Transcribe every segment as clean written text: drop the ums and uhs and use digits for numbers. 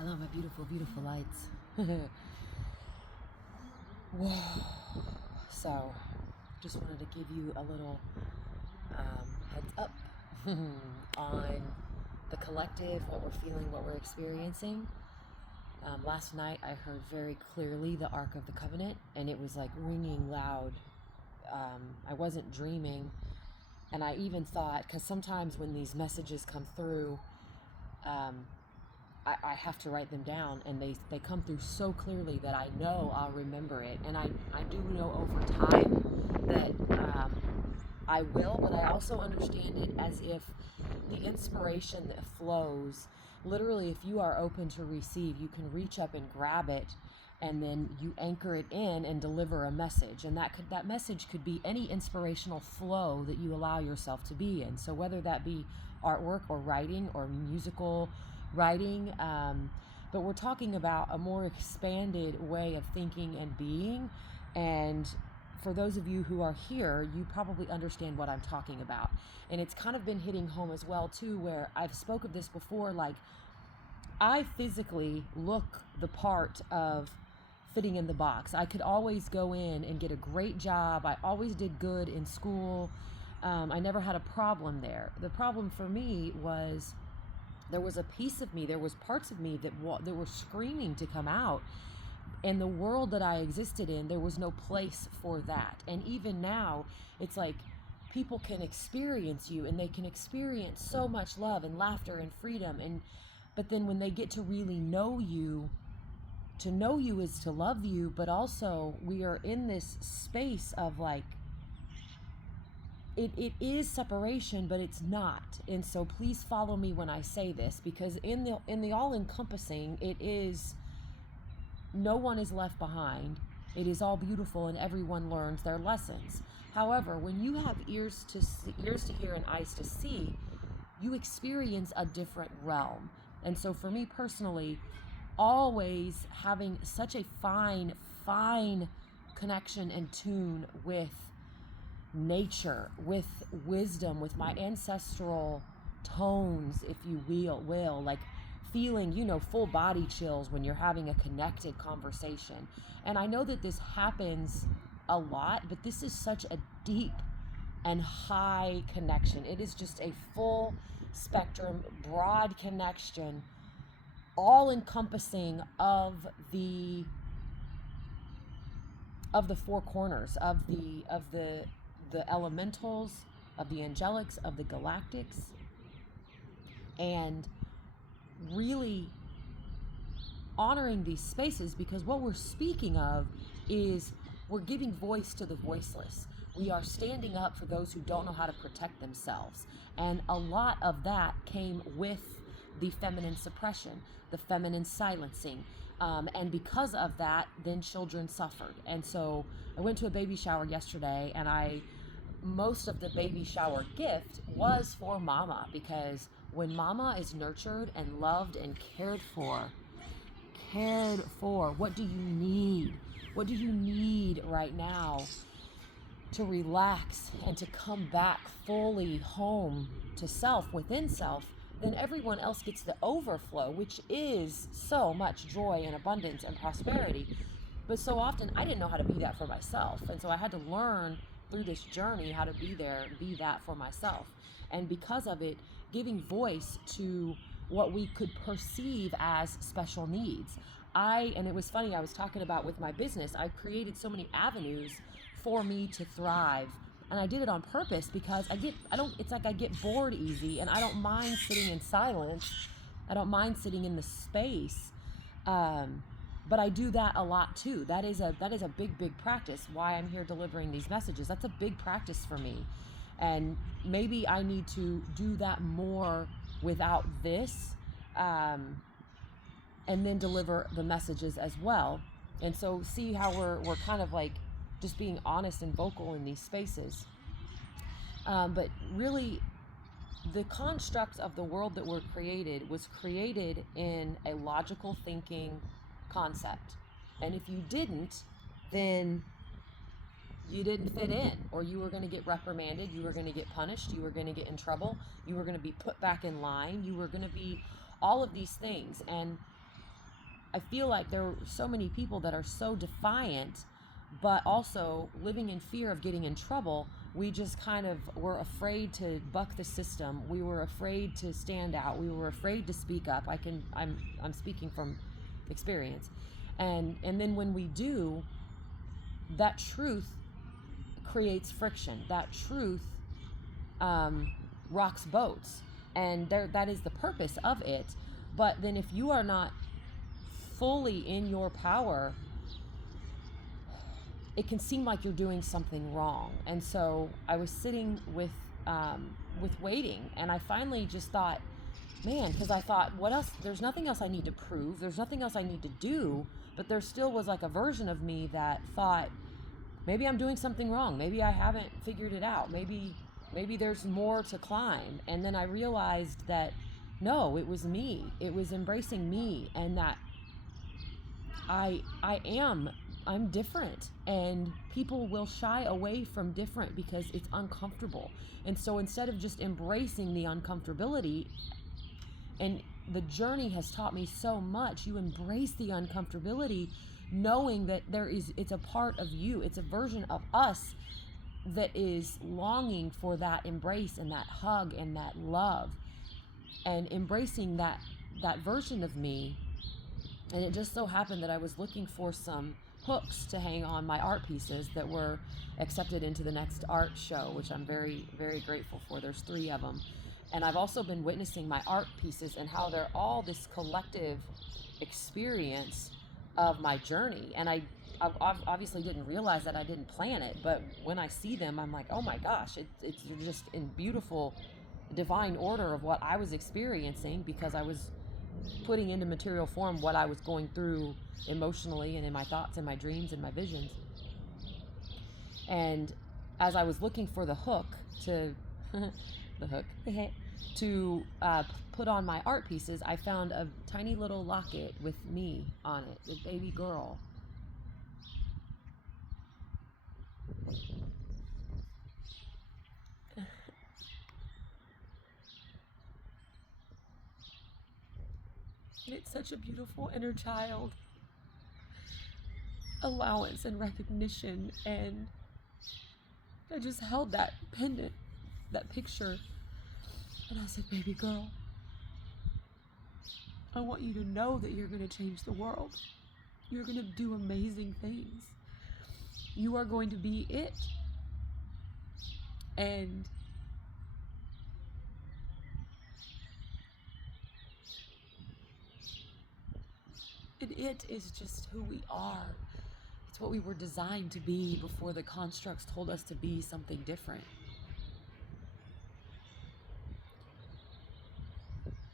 Hello, my beautiful, beautiful lights. Whoa. So, just wanted to give you a little heads up on the collective, what we're feeling, what we're experiencing. Last night, I heard very clearly the Ark of the Covenant, and it was like ringing loud. I wasn't dreaming, and I even thought, because sometimes when these messages come through, um, I have to write them down, and they come through so clearly that I know I'll remember it. And I do know over time that I will, but I also understand it as if the inspiration that flows, literally, if you are open to receive, you can reach up and grab it, and then you anchor it in and deliver a message. And that message could be any inspirational flow that you allow yourself to be in. So whether that be artwork or writing or musical writing, but we're talking about a more expanded way of thinking and being. And for those of you who are here, you probably understand what I'm talking about. And it's kind of been hitting home as well too, where I've spoke of this before. Like, I physically look the part of fitting in the box. I could always go in and get a great job. I always did good in school. I never had a problem there. The problem for me was there was a piece of me, there was parts of me that were screaming to come out. And the world that I existed in, there was no place for that. And even now, it's like people can experience you, and they can experience so much love and laughter and freedom. But then when they get to really know you, to know you is to love you, but also we are in this space of like, it is separation, but it's not. And so please follow me when I say this, because in the all encompassing, it is, no one is left behind. It is all beautiful, and everyone learns their lessons. However, when you have ears to see, ears to hear and eyes to see, you experience a different realm. And so for me personally, always having such a fine connection and tune with nature, with wisdom, with my ancestral tones, if you will, like feeling, full body chills when you're having a connected conversation. And I know that this happens a lot, but this is such a deep and high connection. It is just a full spectrum, broad connection, all encompassing of the four corners of the elementals, of the angelics, of the galactics, and really honoring these spaces, because what we're speaking of is we're giving voice to the voiceless. We are standing up for those who don't know how to protect themselves. And a lot of that came with the feminine suppression, the feminine silencing. And because of that, then children suffered. And so I went to a baby shower yesterday, and most of the baby shower gift was for mama, because when mama is nurtured and loved and cared for, what do you need? What do you need right now to relax and to come back fully home to self, within self? Then everyone else gets the overflow, which is so much joy and abundance and prosperity. But so often I didn't know how to be that for myself. And so I had to learn through this journey how to be that for myself. And because of it, giving voice to what we could perceive as special needs. And it was funny, I was talking about with my business, I created so many avenues for me to thrive. And I did it on purpose, because it's like I get bored easy, and I don't mind sitting in silence. I don't mind sitting in the space. But I do that a lot too. That is a big practice. Why I'm here delivering these messages. That's a big practice for me. And maybe I need to do that more without this, and then deliver the messages as well. And so see how we're kind of like just being honest and vocal in these spaces. But really, the construct of the world that we're created was created in a logical thinking concept. And if you didn't, then you didn't fit in, or you were going to get reprimanded, you were going to get punished, you were going to get in trouble, you were going to be put back in line, you were going to be all of these things. And I feel like there are so many people that are so defiant, but also living in fear of getting in trouble. We just kind of were afraid to buck the system. We were afraid to stand out. We were afraid to speak up. I'm speaking from experience. And then when we do, that truth creates friction. That truth rocks boats. And that is the purpose of it. But then if you are not fully in your power, it can seem like you're doing something wrong. And so I was sitting with waiting, and I finally just thought, man, because I thought, what else? There's nothing else I need to prove. There's nothing else I need to do. But there still was like a version of me that thought, maybe I'm doing something wrong. Maybe I haven't figured it out. Maybe there's more to climb. And then I realized that no, it was me. It was embracing me, and that I'm different, and people will shy away from different because it's uncomfortable. And so instead of just embracing the uncomfortability, and the journey has taught me so much, you embrace the uncomfortability, knowing that it's a part of you. It's a version of us that is longing for that embrace and that hug and that love, and embracing that version of me. And it just so happened that I was looking for some hooks to hang on my art pieces that were accepted into the next art show, which I'm very, very grateful for. There's 3 of them. And I've also been witnessing my art pieces and how they're all this collective experience of my journey. And I obviously didn't realize that. I didn't plan it, but when I see them, I'm like, oh my gosh, it's just in beautiful divine order of what I was experiencing, because I was putting into material form what I was going through emotionally and in my thoughts and my dreams and my visions. And as I was looking for the hook to to put on my art pieces, I found a tiny little locket with me on it, the baby girl. And it's such a beautiful inner child allowance and recognition. And I just held that pendant, that picture, and I said, baby girl, I want you to know that you're going to change the world. You're going to do amazing things. You are going to be it. And it is just who we are. It's what we were designed to be before the constructs told us to be something different.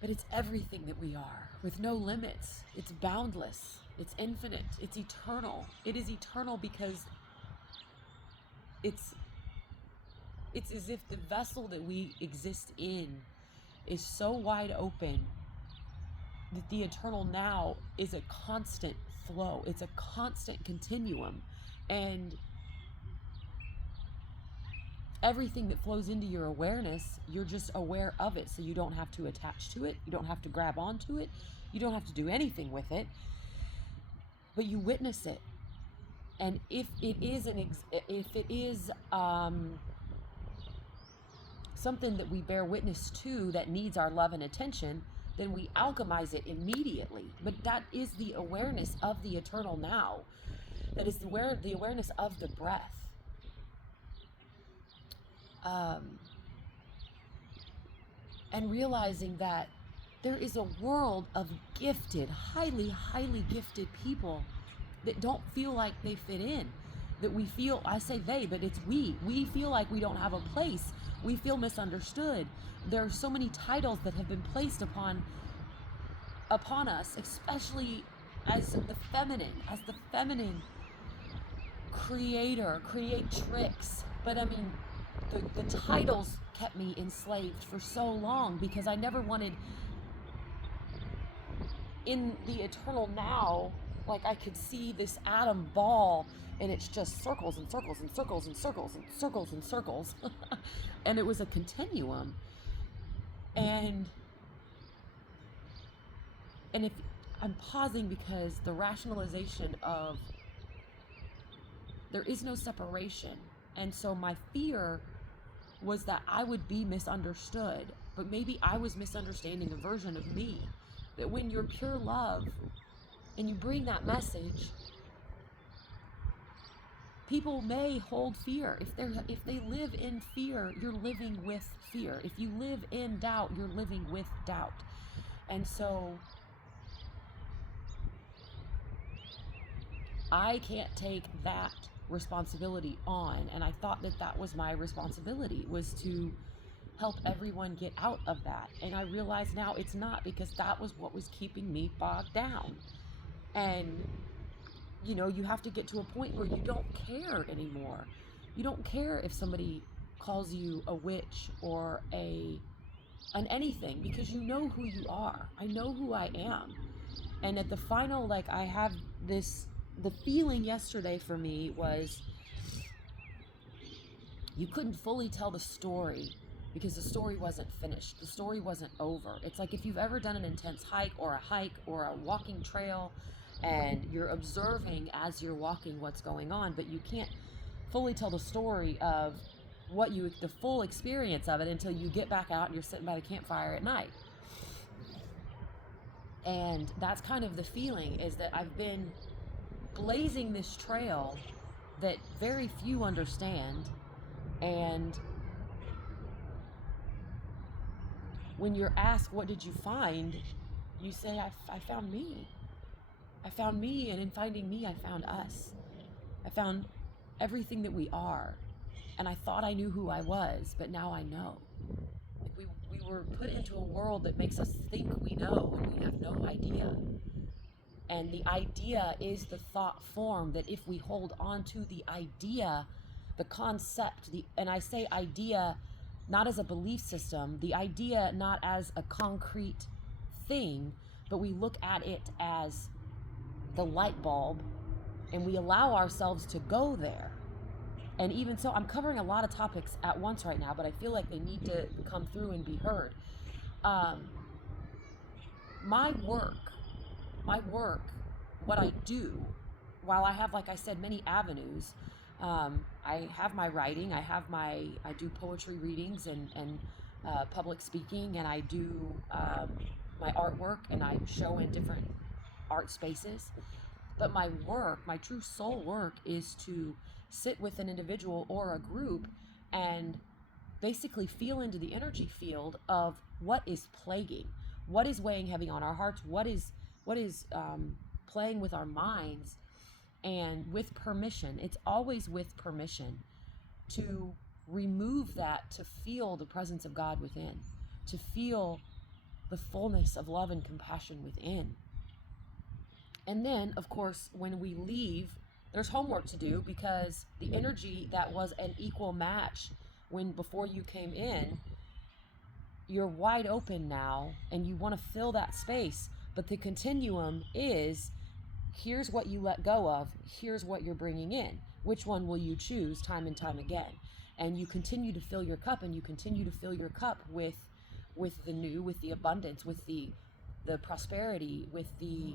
But it's everything that we are, with no limits. It's boundless. It's infinite. It's eternal. It is eternal because it's as if the vessel that we exist in is so wide open that the eternal now is a constant flow. It's a constant continuum. And everything that flows into your awareness, you're just aware of it. So you don't have to attach to it. You don't have to grab onto it. You don't have to do anything with it. But you witness it. And if it is something that we bear witness to that needs our love and attention, then we alchemize it immediately. But that is the awareness of the eternal now. That is the awareness of the breath. And realizing that there is a world of gifted, highly, highly gifted people that don't feel like they fit in. That we feel, I say they, but it's we feel like we don't have a place. We feel misunderstood. There are so many titles that have been placed upon us, especially as the feminine creatrix. But I mean, the titles kept me enslaved for so long, because I never wanted, in the eternal now, like I could see this atom ball, and it's just circles and circles and circles and circles and circles and circles. And it was a continuum. And if I'm pausing because the rationalization of there is no separation. And so my fear was that I would be misunderstood, but maybe I was misunderstanding a version of me. That when you're pure love and you bring that message, people may hold fear. If they live in fear, you're living with fear. If you live in doubt, you're living with doubt. And so I can't take that responsibility on. And I thought that that was my responsibility, was to help everyone get out of that. And I realize now it's not, because that was what was keeping me bogged down. And you have to get to a point where you don't care anymore. You don't care if somebody calls you a witch or an anything, because you know who you are. I know who I am. And at the final, I have the feeling yesterday for me was you couldn't fully tell the story because the story wasn't finished. The story wasn't over. It's like if you've ever done an intense hike or a walking trail, and you're observing as you're walking what's going on, but you can't fully tell the story of the full experience of it until you get back out and you're sitting by the campfire at night. And that's kind of the feeling, is that I've been blazing this trail that very few understand. And when you're asked, what did you find? You say, I found me. I found me, and in finding me, I found us. I found everything that we are. And I thought I knew who I was, but now I know. We were put into a world that makes us think we know, and we have no idea. And the idea is the thought form that if we hold on to the idea, the concept, and I say idea not as a belief system, the idea not as a concrete thing, but we look at it as the light bulb, and we allow ourselves to go there. And even so, I'm covering a lot of topics at once right now, but I feel like they need to come through and be heard. My work, what I do, while I have, like I said, many avenues, I have my writing, I do poetry readings and public speaking, and I do my artwork, and I show in different art spaces. But my work, my true soul work, is to sit with an individual or a group and basically feel into the energy field of what is plaguing, what is weighing heavy on our hearts, what is playing with our minds, and with permission. It's always with permission to remove that, to feel the presence of God within, to feel the fullness of love and compassion within. And then, of course, when we leave, there's homework to do, because the energy that was an equal match before you came in, you're wide open now, and you want to fill that space. But the continuum is, here's what you let go of, here's what you're bringing in. Which one will you choose time and time again? And you continue to fill your cup, and you continue to fill your cup with the new, with the abundance, with the prosperity, with the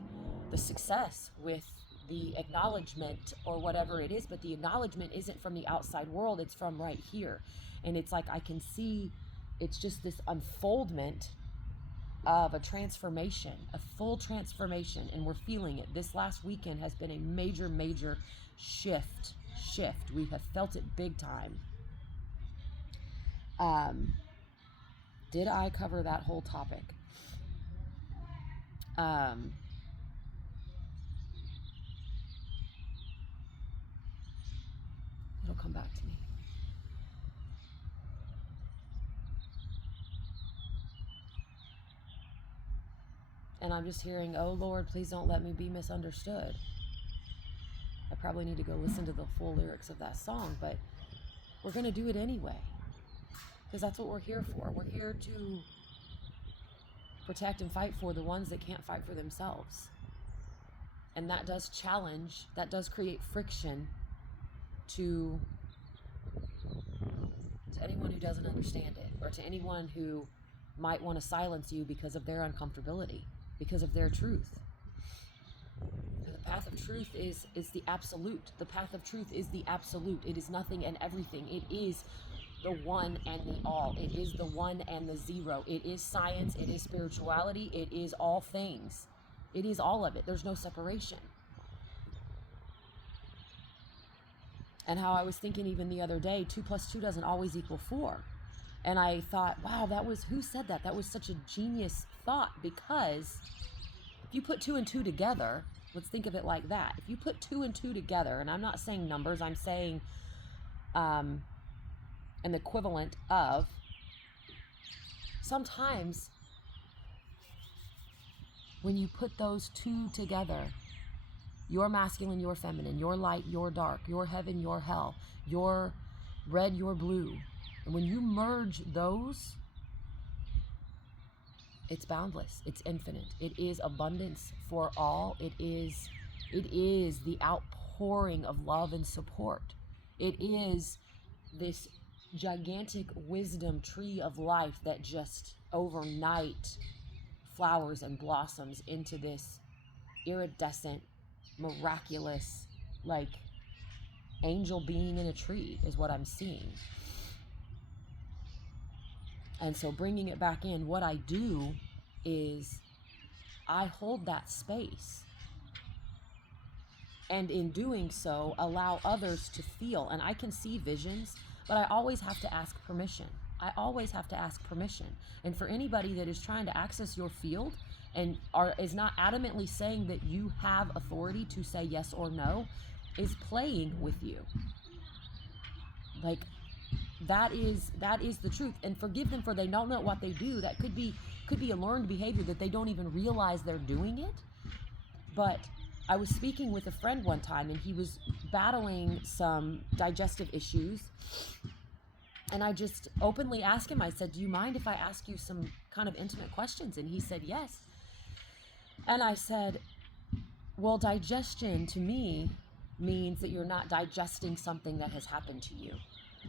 success, with the acknowledgement, or whatever it is. But the acknowledgement isn't from the outside world, it's from right here. And it's like I can see, it's just this unfoldment of a transformation, a full transformation, and we're feeling it. This last weekend has been a major shift. We have felt it big time. Did I cover that whole topic? It'll come back to me. And I'm just hearing, oh Lord, please don't let me be misunderstood. I probably need to go listen to the full lyrics of that song, but we're going to do it anyway, because that's what we're here for. We're here to protect and fight for the ones that can't fight for themselves. And that does challenge, that does create friction to anyone who doesn't understand it, or to anyone who might want to silence you because of their uncomfortability, because of their truth. path of truth is the absolute. The path of truth is the absolute. It is nothing and everything. It is the one and the all. It is the one and the zero. It is science. It is spirituality. It is all things. It is all of it. There's no separation. And how I was thinking even the other day, 2 + 2 doesn't always equal 4. And I thought, wow, who said that? That was such a genius thought, because if you put 2 and 2 together, let's think of it like that. If you put 2 and 2 together, and I'm not saying numbers, I'm saying an equivalent of, sometimes when you put those 2 together, your masculine, your feminine, your light, your dark, your heaven, your hell, your red, your blue, and when you merge those, it's boundless, it's infinite, it is abundance for all, it is the outpouring of love and support. It is this gigantic wisdom tree of life that just overnight flowers and blossoms into this iridescent, miraculous, like angel being in a tree is what I'm seeing. And so bringing it back in, what I do is I hold that space. And in doing so, allow others to feel. And I can see visions, but I always have to ask permission. I always have to ask permission. And for anybody that is trying to access your field and is not adamantly saying that you have authority to say yes or no, is playing with you. Like, that is the truth. And forgive them, for they don't know what they do. That could be a learned behavior that they don't even realize they're doing it. But I was speaking with a friend one time, and he was battling some digestive issues. And I just openly asked him, I said, do you mind if I ask you some kind of intimate questions? And he said, yes. And I said, well, digestion to me means that you're not digesting something that has happened to you.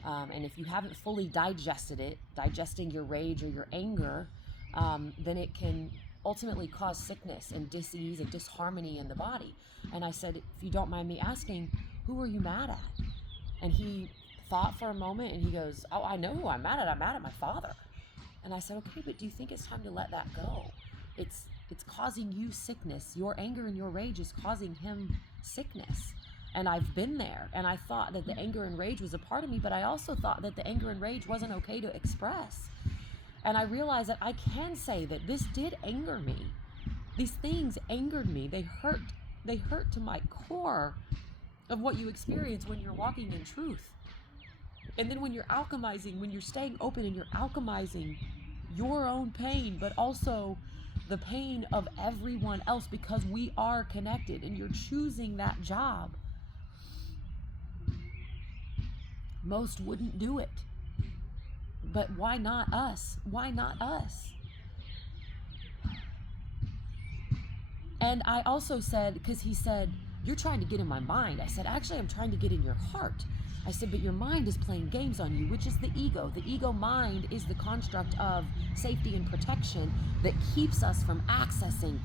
And if you haven't fully digesting your rage or your anger, then it can ultimately cause sickness and dis-ease and disharmony in the body. And I said, if you don't mind me asking, who are you mad at? And he thought for a moment, and he goes, oh, I know who I'm mad at. I'm mad at my father. And I said, okay, but do you think it's time to let that go? It's causing you sickness. Your anger and your rage is causing him sickness. And I've been there, and I thought that the anger and rage was a part of me, but I also thought that the anger and rage wasn't okay to express. And I realized that I can say that this did anger me. These things angered me. They hurt to my core of what you experience when you're walking in truth. And then when you're alchemizing, when you're staying open and you're alchemizing your own pain, but also the pain of everyone else, because we are connected, and you're choosing that job. Most wouldn't do it. But why not us? Why not us? And I also said, because he said, you're trying to get in my mind. I said, actually, I'm trying to get in your heart. I said, but your mind is playing games on you, which is the ego. The ego mind is the construct of safety and protection that keeps us from accessing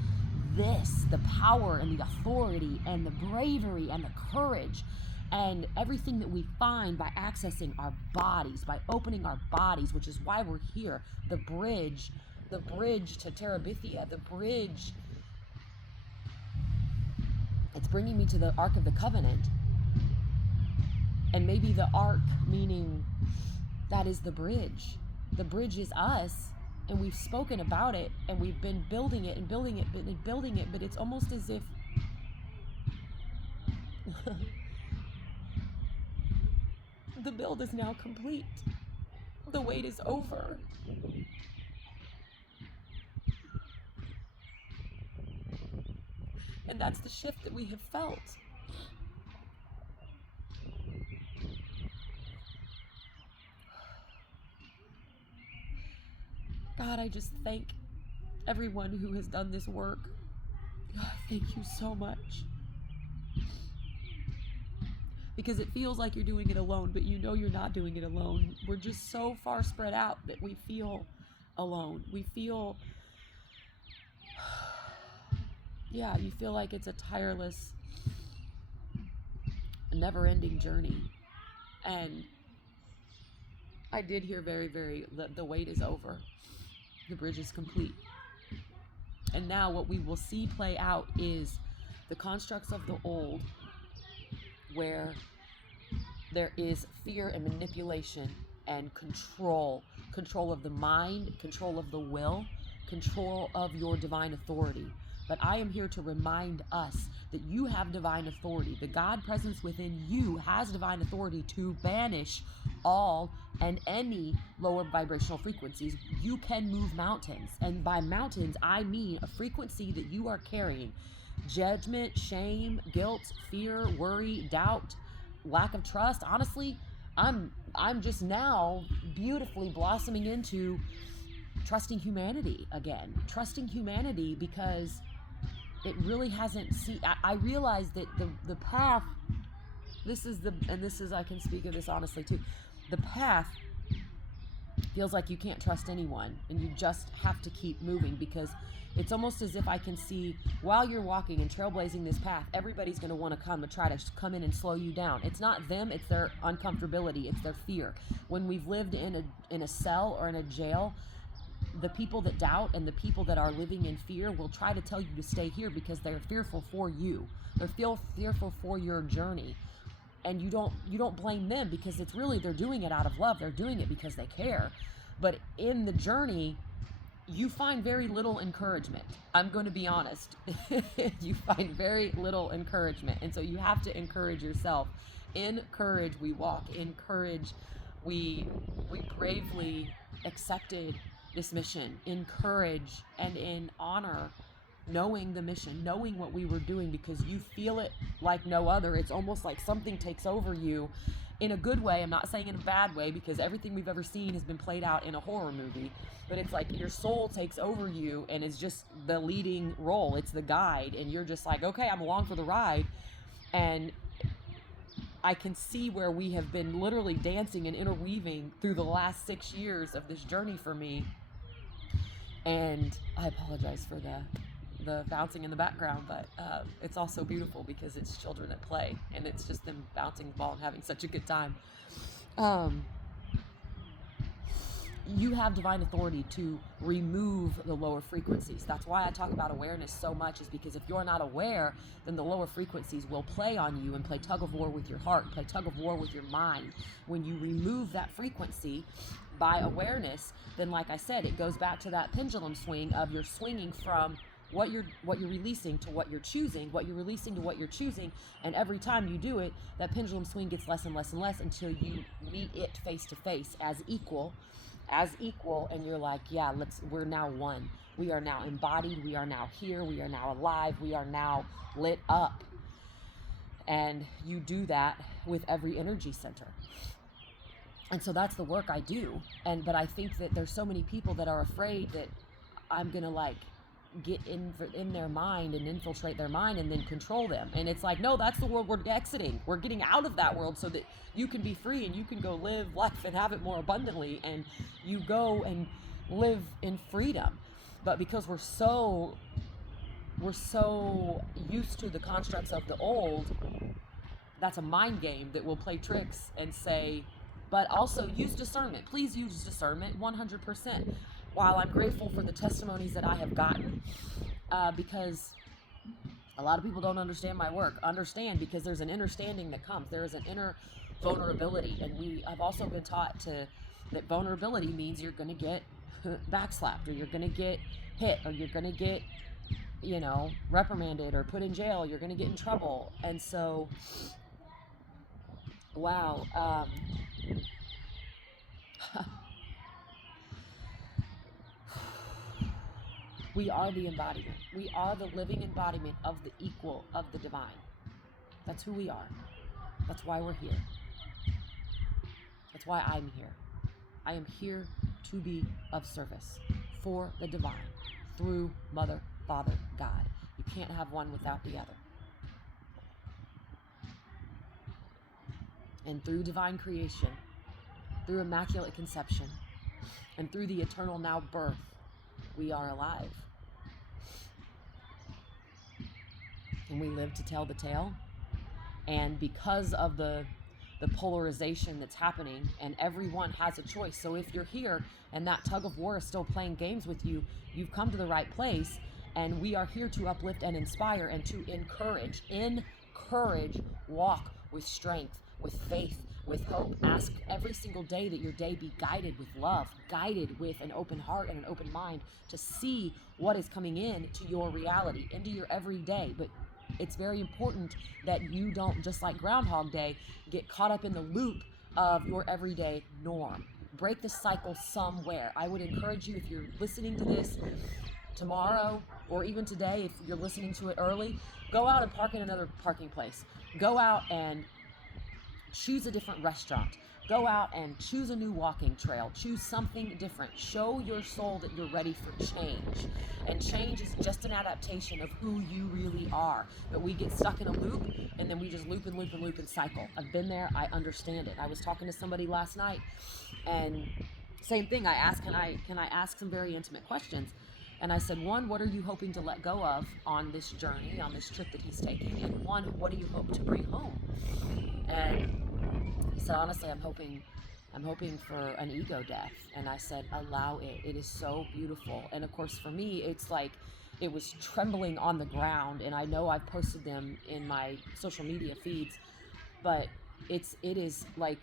the power and the authority and the bravery and the courage and everything that we find by accessing our bodies, by opening our bodies, which is why we're here. The bridge to Terabithia, the bridge. It's bringing me to the Ark of the Covenant. And maybe the ark, meaning that is the bridge. The bridge is us, and we've spoken about it, and we've been building it and building it and building it, but it's almost as if the build is now complete. The wait is over. And that's the shift that we have felt. God, I just thank everyone who has done this work. God, thank you so much. Because it feels like you're doing it alone, but you know you're not doing it alone. We're just so far spread out that we feel alone. We feel, you feel like it's a tireless a never-ending journey. And I did hear the wait is over. The bridge is complete. And now what we will see play out is the constructs of the old, where there is fear and manipulation and control of the mind, control of the will, control of your divine authority. But I am here to remind us that you have divine authority. The God presence within you has divine authority to banish all and any lower vibrational frequencies. You can move mountains. And by mountains, I mean a frequency that you are carrying. Judgment, shame, guilt, fear, worry, doubt, lack of trust. Honestly, I'm just now beautifully blossoming into trusting humanity again. Trusting humanity because it really hasn't seen. I realize that the path, I can speak of this honestly too. The path feels like you can't trust anyone and you just have to keep moving, because it's almost as if I can see while you're walking and trailblazing this path, everybody's going to want to come and try to come in and slow you down. It's not them, it's their uncomfortability, it's their fear. When we've lived in a cell or in a jail, the people that doubt and the people that are living in fear will try to tell you to stay here because they're fearful for you. They're fearful for your journey. And you don't blame them, because it's really, they're doing it out of love. They're doing it because they care. But in the journey, you find very little encouragement. I'm going to be honest. You find very little encouragement. And so you have to encourage yourself. In courage, we walk. In courage, we bravely accepted this mission. In courage and in honor, knowing the mission, knowing what we were doing, because you feel it like no other. It's almost like something takes over you in a good way. I'm not saying in a bad way, because everything we've ever seen has been played out in a horror movie. But it's like your soul takes over you and is just the leading role. It's the guide, and you're just like, okay, I'm along for the ride. And I can see where we have been literally dancing and interweaving through the last 6 years of this journey for me. And I apologize for the bouncing in the background, but it's also beautiful because it's children at play, and it's just them bouncing the ball and having such a good time. You have divine authority to remove the lower frequencies. That's why I talk about awareness so much, is because if you're not aware, then the lower frequencies will play on you and play tug of war with your heart, play tug of war with your mind. When you remove that frequency by awareness, then like I said, it goes back to that pendulum swing of you're swinging from what you're releasing to what you're choosing, what you're releasing to what you're choosing. And every time you do it, that pendulum swing gets less and less and less until you meet it face to face as equal, and you're like, yeah, we're now one. We are now embodied. We are now here. We are now alive. We are now lit up. And you do that with every energy center. And so that's the work I do. But I think that there's so many people that are afraid that I'm going to get in their mind and infiltrate their mind and then control them. And it's like, no, that's the world we're exiting. We're getting out of that world so that you can be free and you can go live life and have it more abundantly, and you go and live in freedom. But because we're so used to the constructs of the old, that's a mind game that will play tricks and say, but also use discernment. Please use discernment 100%. While I'm grateful for the testimonies that I have gotten, because a lot of people don't understand my work. Understand, because there's an understanding that comes. There is an inner vulnerability, and I've also been taught that vulnerability means you're going to get backslapped, or you're going to get hit, or you're going to get, reprimanded or put in jail. You're going to get in trouble. And so, wow. We are the embodiment. We are the living embodiment of the equal of the divine. That's who we are. That's why we're here. That's why I'm here. I am here to be of service for the divine through Mother, Father, God. You can't have one without the other. And through divine creation, through immaculate conception, and through the eternal now birth, we are alive. And we live to tell the tale. And because of the polarization that's happening, and everyone has a choice. So if you're here and that tug of war is still playing games with you, you've come to the right place. And we are here to uplift and inspire and to encourage, walk with strength, with faith, with hope. Ask every single day that your day be guided with love, guided with an open heart and an open mind to see what is coming in to your reality, into your everyday. But it's very important that you don't, just like Groundhog Day, get caught up in the loop of your everyday norm. Break the cycle somewhere. I would encourage you, if you're listening to this tomorrow or even today, if you're listening to it early, go out and park in another parking place. Go out and choose a different restaurant. Go out and choose a new walking trail. Choose something different. Show your soul that you're ready for change. And change is just an adaptation of who you really are. But we get stuck in a loop, and then we just loop and cycle. I've been there. I understand it. I was talking to somebody last night, and same thing. I asked, can I ask some very intimate questions? And I said, one, what are you hoping to let go of on this journey, on this trip that he's taking? And one, what do you hope to bring home? And he said, honestly, I'm hoping for an ego death. And I said, allow it. It is so beautiful. And of course, for me, it's like it was trembling on the ground. And I know I've posted them in my social media feeds, but it is like,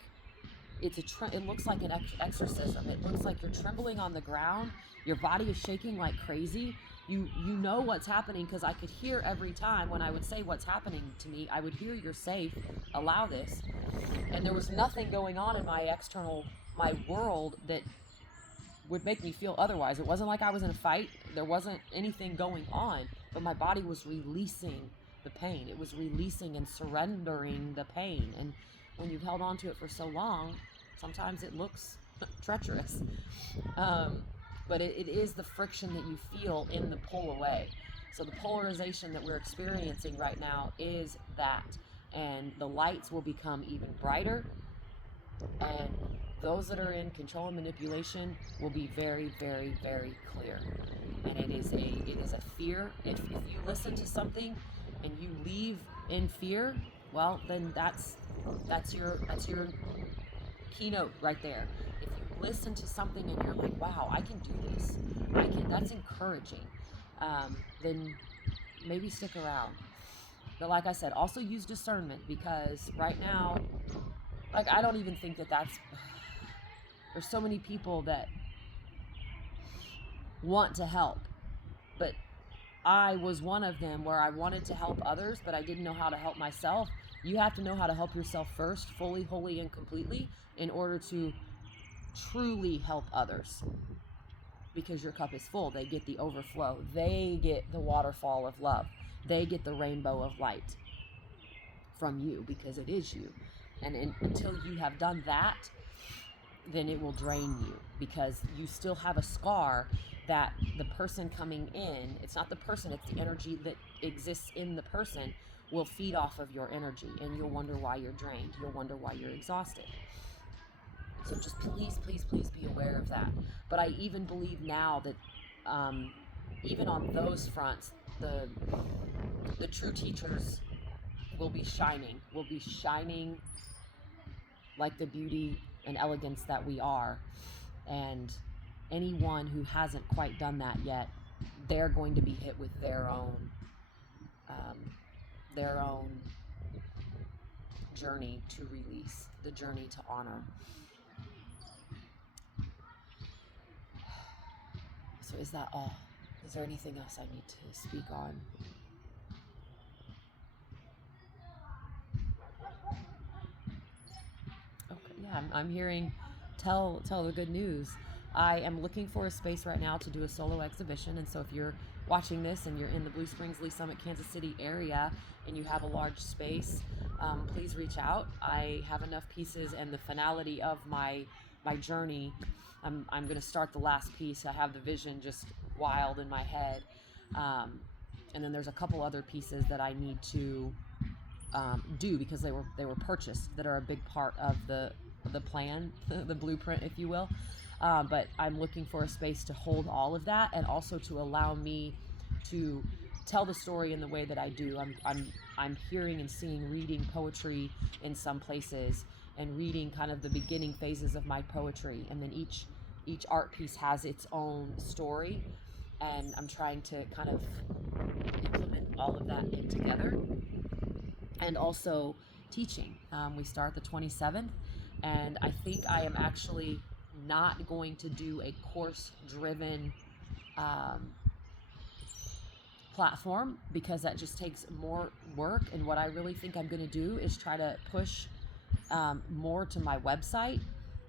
it looks like an exorcism. It looks like you're trembling on the ground. Your body is shaking like crazy. You know what's happening, because I could hear every time when I would say what's happening to me, I would hear, you're safe, allow this. And there was nothing going on in my world that would make me feel otherwise. It wasn't like I was in a fight. There wasn't anything going on, but my body was releasing the pain. It was releasing and surrendering the pain. And when you've held on to it for so long, sometimes it looks treacherous. But it is the friction that you feel in the pull away. So the polarization that we're experiencing right now is that. And the lights will become even brighter. And those that are in control and manipulation will be very, very, very clear. And it is a fear. If you listen to something and you leave in fear, well, then that's your keynote right there. If you listen to something and you're like, wow, I can do this, that's encouraging, then maybe stick around. But like I said, also use discernment, because right now, like, I don't even think that's, there's so many people that want to help, but I was one of them where I wanted to help others, but I didn't know how to help myself. You have to know how to help yourself first, fully, wholly, and completely, in order to truly help others. Because your cup is full. They get the overflow. They get the waterfall of love. They get the rainbow of light from you, because it is you. And until you have done that, then it will drain you, because you still have a scar that the person coming in, it's not the person, it's the energy that exists in the person, will feed off of your energy, and you'll wonder why you're drained. You'll wonder why you're exhausted. So just please, please, please be aware of that. But I even believe now that even on those fronts, the true teachers will be shining like the beauty and elegance that we are. And anyone who hasn't quite done that yet, they're going to be hit with their own journey to release, the journey to honor. So is that all? Is there anything else I need to speak on? Okay, yeah, I'm hearing tell the good news. I am looking for a space right now to do a solo exhibition, and so if you're watching this and you're in the Blue Springs, Lee Summit, Kansas City area, and you have a large space, please reach out. I have enough pieces, and the finality of my journey, I'm going to start the last piece. I have the vision just wild in my head, and then there's a couple other pieces that I need to do, because they were purchased, that are a big part of the plan, the blueprint, if you will. But I'm looking for a space to hold all of that, and also to allow me to tell the story in the way that I do. I'm I'm hearing and seeing, reading poetry in some places, and reading kind of the beginning phases of my poetry, and then each art piece has its own story, and I'm trying to kind of implement all of that in together. And also teaching. We start the 27th, and I think I am actually not going to do a course driven um, platform, because that just takes more work. And what I really think I'm going to do is try to push more to my website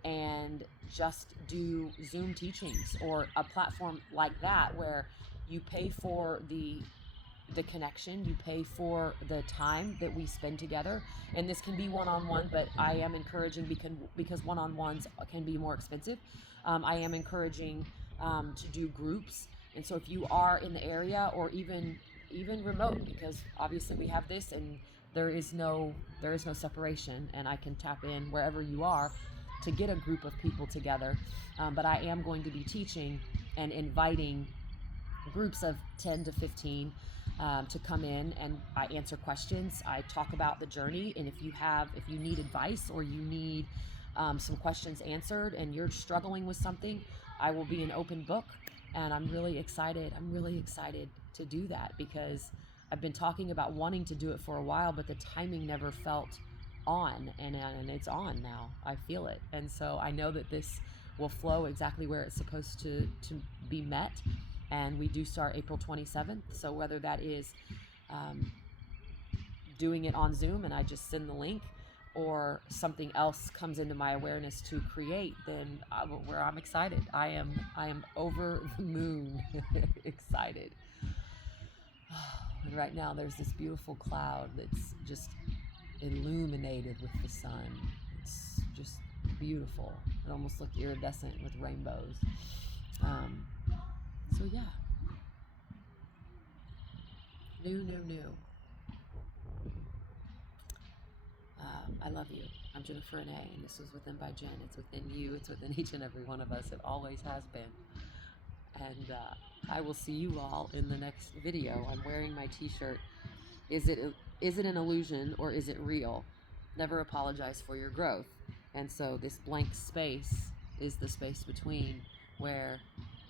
and just do Zoom teachings, or a platform like that where you pay for the connection, you pay for the time that we spend together. And this can be one-on-one, but I am encouraging, because one-on-ones can be more expensive. I am encouraging to do groups. And so if you are in the area, or even remote, because obviously we have this, and there is no separation, and I can tap in wherever you are to get a group of people together. But I am going to be teaching and inviting groups of 10 to 15 to come in, and I answer questions. I talk about the journey, and if you need advice, or you need some questions answered, and you're struggling with something, I will be an open book. And I'm really excited to do that, because I've been talking about wanting to do it for a while, but the timing never felt on, and it's on now. I feel it. And so I know that this will flow exactly where it's supposed to be met. And we do start April 27th. So whether that is doing it on Zoom and I just send the link, or something else comes into my awareness to create, then where I'm excited. I am over the moon excited. And right now there's this beautiful cloud that's just illuminated with the sun. It's just beautiful. It almost looks iridescent with rainbows. So yeah. New. I love you. I'm Jennifer Renee, and this was Within by Jen. It's within you. It's within each and every one of us. It always has been. And I will see you all in the next video. I'm wearing my t-shirt. Is it an illusion, or is it real? Never apologize for your growth. And so this blank space is the space between, where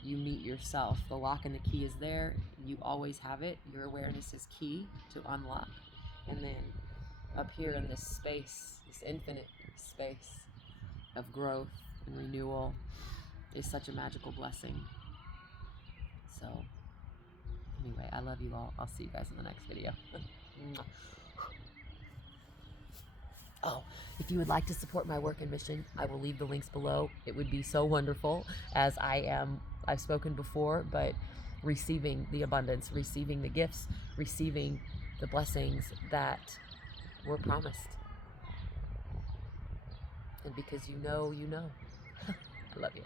you meet yourself. The lock and the key is there. You always have it. Your awareness is key to unlock. And then up here in this space, this infinite space of growth and renewal, is such a magical blessing. So anyway, I love you all. I'll see you guys in the next video. Oh, if you would like to support my work and mission, I will leave the links below. It would be so wonderful, as I've spoken before, but receiving the abundance, receiving the gifts, receiving the blessings that were promised. And because you know, I love you.